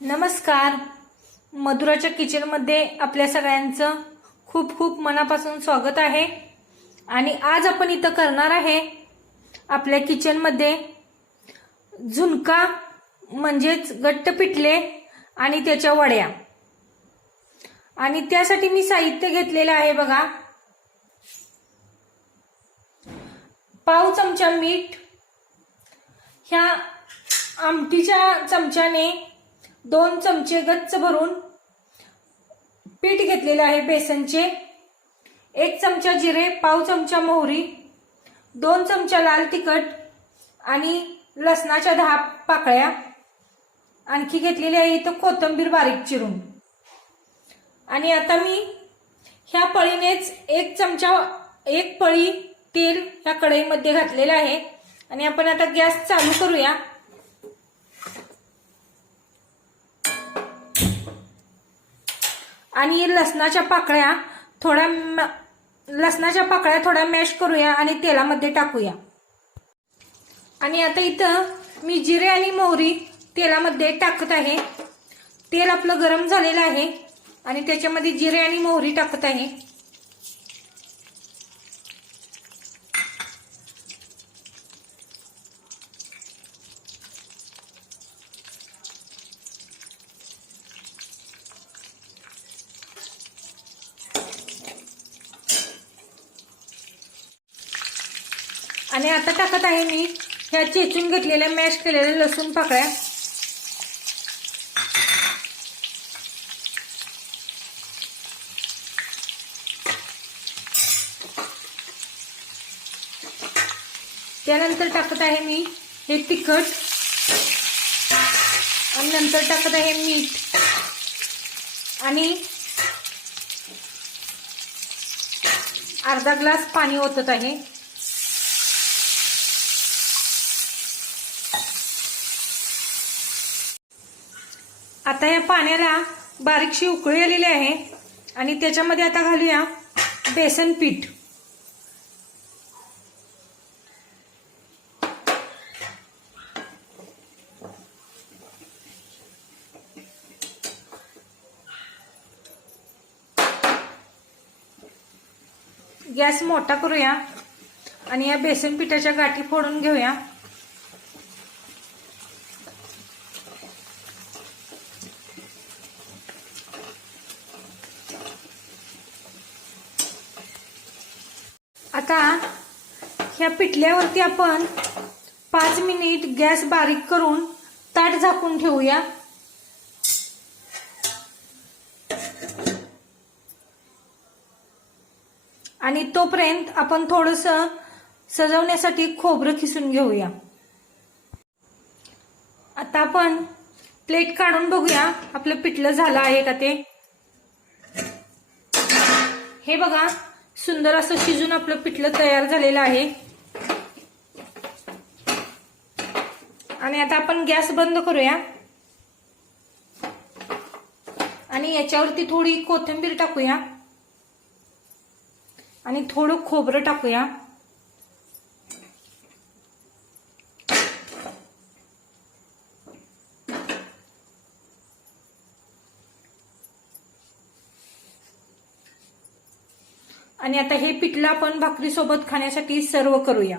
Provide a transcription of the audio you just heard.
नमस्कार. मधुराच्या किचनमध्ये आपल्या सगळ्यांचं खूप खूप मनापासून स्वागत आहे. आणि आज आपण इथं करणार आहे आपल्या किचनमध्ये झुणका म्हणजेच घट्ट पिठले आणि त्याच्या वड्या. आणि त्यासाठी मी साहित्य घेतलेलं आहे बघा. पाव चमचा मीठ, ह्या आमटीच्या चमच्याने 2 चमचे गच्च भरून पीठ घेतलेले आहे बेसनचे. 1 चमचा जिरे, पाव चमचा मोहरी, 2 चमचा लाल तिखट आणि लसणाच्या 10 पाकळ्या. आणखी घेतलेली आहे इथं कोथिंबीर बारीक चिरून. आणि आता मी ह्या पळीनेच 1 पळी तेल ह्या कढईमध्ये घातलेलं आहे. आणि आपण आता गॅस चालू करूया. आणि लसणाच्या पाकळ्या थोड्या मॅश करूया आणि तेलामध्ये टाकूया. आणि आता इथं मी जिरे आणि मोहरी तेलामध्ये टाकत आहे. तेल आपलं गरम झालेलं आहे आणि त्याच्यामध्ये जिरे आणि मोहरी टाकत आहे. आणि आता टाकत आहे मी ह्या चेचून घेतलेल्या मॅश केलेल्या लसूण पाकळ्या. त्यानंतर टाकत आहे मी हे तिखट आणि नंतर टाकत आहे मीठ आणि अर्धा ग्लास पाणी ओतत आहे. आता या पाण्याला बारीकशी उकळी आलेली आहे आणि त्याच्यामध्ये आता घालूया बेसन पीठ. गॅस मोठा करूया आणि या बेसन पिठाच्या गाठी फोडून घेऊया. आता ह्या पिठल्यावरती आपण 5 मिनिट गॅस बारीक करून ताट झाकून ठेवूया. आणि तोपर्यंत आपण थोडंसं सजवण्यासाठी खोबरं खिसून घेऊया. आता आपण प्लेट काढून बघूया आपलं पिठलं झालं आहे का ते. हे बघा, सुंदर असं शिजून आपलं पिठलं तयार झालेलं आहे. आणि आता आपण गॅस बंद करूया आणि याच्यावरती थोडी कोथिंबीर टाकूया आणि थोडं खोबरं टाकूया. आणि आता हे पिठलं आपण भाकरी सोबत खाण्यासाठी सर्व करूया.